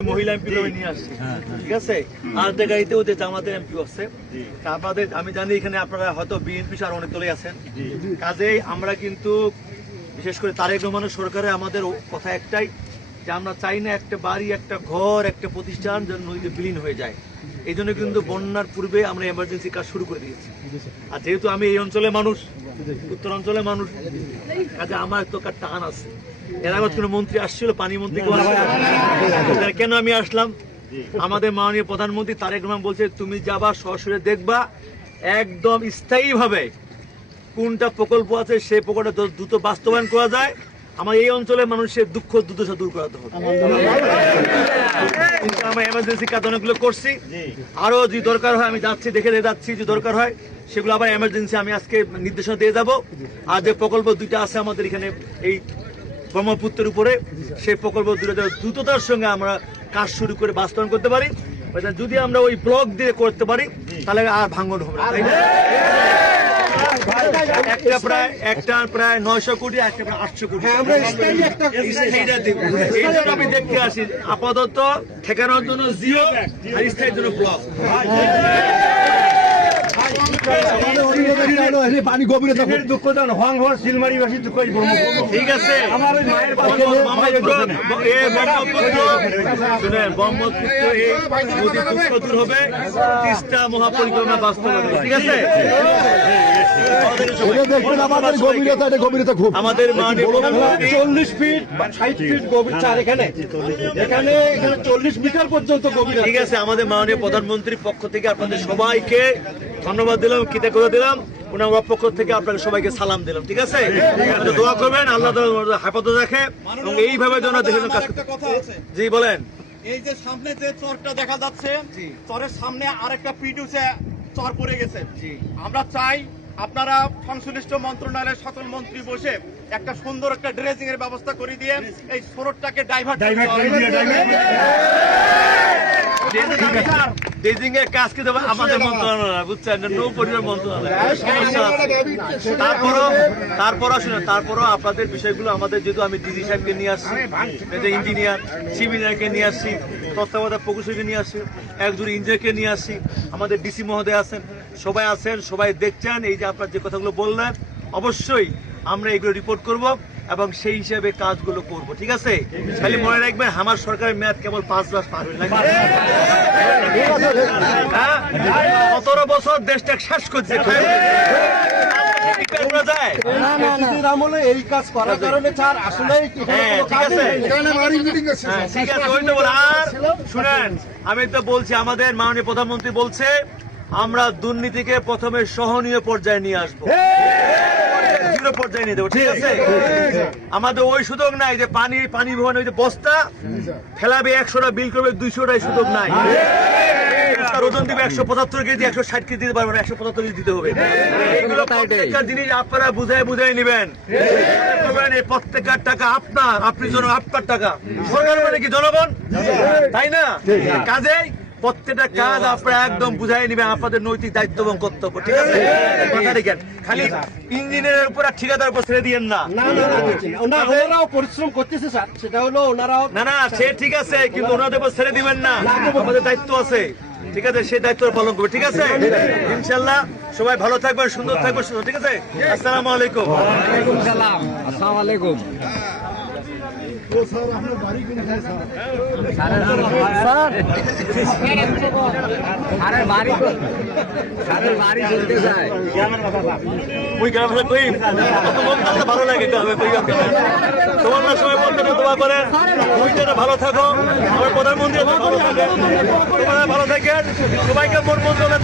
মহিলা এমপি নিয়ে আসছি, ঠিক আছে। আর গাড়িতে ওদের জামাতের এমপি আছে। আপনাদের আমি জানি এখানে আপনারা হয়তো বিএনপি আর অনেক দলে আছেন, কাজেই আমরা কিন্তু বিশেষ করে তারেক রহমানের সরকারে আমাদের কথা একটাই যে আমরা চাই না একটা বাড়ি, একটা ঘর, একটা প্রতিষ্ঠান যেন নদীতে বিলীন হয়ে যায়। এই জন্য কিন্তু বন্যার পূর্বে আমরা এমার্জেন্সি কাজ শুরু করে দিয়েছি। আর যেহেতু আমি এই অঞ্চলের মানুষ, উত্তর অঞ্চলের মানুষ, কাজে আমার তো টান আছে। এর আগে কোনো মন্ত্রী আসছিল, পানি মন্ত্রী কেন আমি আসলাম, আমাদের মাননীয় প্রধানমন্ত্রী তারেক রহমান বলছে তুমি যাবা সরাসরি দেখবা একদম স্থায়ী ভাবে কোনটা প্রকল্প আছে সেই প্রকল্পটা দ্রুত বাস্তবায়ন করা যায়। আমার এই অঞ্চলের মানুষের দুঃখ দুর্দশা দূর করাতে হবে। কিন্তু আমরা এমার্জেন্সি কাজ অনেকগুলো করছি, আরো যদি দরকার হয় আমি যাচ্ছি, দেখে যাচ্ছি, যদি দরকার হয় সেগুলো আবার এমার্জেন্সি আমি আজকে নির্দেশনা দিয়ে যাব। আর যে প্রকল্প দুইটা আছে আমাদের এখানে এই ব্রহ্মপুত্রের উপরে, সেই প্রকল্প দ্রুততার সঙ্গে আমরা কাজ শুরু করে বাস্তবায়ন করতে পারি। যদি আমরা ওই ব্লক দিয়ে করতে পারি তাহলে আর ভাঙন হবে না, তাই না? একটা প্রায় 900 কোটি, একটা প্রায় 800 কোটি আমি দেখতে আসি। আপাতত ঠেকানোর জন্য জিও, আর স্থায়ীর জন্য ব্লক। পানি গভীরতা দুঃখ জান শিলমারিবাসী দুঃখ, ঠিক আছে। ব্রহ্মপুত্র হবে, তিস্তা মহাপরিকল্পনা বাস্তবায়ন, ঠিক আছে। আমাদের 40 ফিট 60 ফিট গভীরতা, এখানে 40 মিটার পর্যন্ত গভীর, ঠিক আছে। আমাদের মাননীয় প্রধানমন্ত্রীর পক্ষ থেকে আপনাদের সবাইকে ধন্যবাদ দিলাম, কৃতজ্ঞতা দিলাম, ওনার পক্ষ থেকে আপনাকে সবাইকে সালাম দিলাম, ঠিক আছে। দোয়া করবেন আল্লাহ হেফাজত রাখে এবং এইভাবে যেন দেখে কথা আছে। জি বলেন। এই যে সামনে যে চরটা দেখা যাচ্ছে, চরের সামনে আরেকটা পিটুসে চর পড়ে গেছে। আমরা চাই আপনারা সংশ্লিষ্ট মন্ত্রণালয়ের সকল মন্ত্রী বসে একটা সুন্দর একটা ড্রেজিং এর ব্যবস্থা করে দিয়ে এই সড়কটাকে ডাইভার্ট ড্রেজিং এর কাজ কিন্তু আমাদের মন্ত্রণালয়, বুঝছেন, নৌ পরিবহন মন্ত্রণালয়। তারপরও শুনে, তারপরও আপনাদের বিষয়গুলো আমাদের, যেহেতু আমি ডিজি সাহেবকে নিয়ে আসছি, ইঞ্জিনিয়ার সিভিলিয়ারকে নিয়ে আসছি, তত্ত্বাবধায়ক প্রকৌশলীকে নিয়ে আসছি, একজন ইঞ্জিনিয়ারকে নিয়ে আসছি, আমাদের ডিসি মহোদয় আছেন, সবাই দেখছেন। এই যে আপনার যে কথাগুলো বললেন, অবশ্যই আমরা এগুলো রিপোর্ট করব এবং সেই হিসাবে কাজগুলো করব, ঠিক আছে। খালি মনে রাখবেন আমার সরকারের মেয়াদ কেবল 5 মাস পার হয়ে লাগে, 17 বছর দেশটা শেষ করছে। এই কাজ করার কারণে শুনেন, আমি তো বলছি আমাদের মাননীয় প্রধানমন্ত্রী বলছে আমরা দুর্নীতিকে প্রথমে সহনীয় পর্যায়ে নিয়ে আসবো, পর্যায়ে নিয়ে দেবো, ঠিক আছে। আমাদের ওই সুযোগ নাই যে পানি বিভাগ ওই যে বস্তা ফেলাবে 100টা বিল করবে 200টা, সুযোগ নাই। ওজন দিবে 175 কেজি, 160 কেজি দিতে পারবে না, 175 কেজি দিতে হবে। এইগুলো প্রত্যেকটা জিনিস আপনারা বুঝাই নিবেন। এই প্রত্যেকটা টাকা আপনার, আপনি আপনার টাকা, সরকার মানে কি জনগণ, তাই না? কাজেই প্রত্যেকটা কাজ আপনারা একদম বুঝাই নিবেন, আপনাদের নৈতিক দায়িত্ব এবং কর্তব্য, ঠিক আছে। কথা দেখেন, খালি ইঞ্জিনিয়ারের উপর আর ঠিকাদার উপর ছেড়ে দিয়েন না। ওনারাও পরিশ্রম করতেছে স্যার, সেটা হলো ওনারাও না সে ঠিক আছে, কিন্তু ওনাদের উপর ছেড়ে দিবেন না, আমাদের দায়িত্ব আছে, ঠিক আছে। সেই দায়িত্ব পালন করবে, ঠিক আছে। ইনশাল্লাহ সবাই ভালো থাকবেন, সুন্দর থাকবেন, ঠিক আছে। আসসালামু আলাইকুম। আসসালামু আলাইকুম। ভালো লাগে, তোমার সবাই বলতে দোয়া করেন, ভালো থাকো, আমার প্রধানমন্ত্রী ভালো থাকেন, তোমরা ভালো থাকেন, সবাইকে মন মন্ত্রণালয়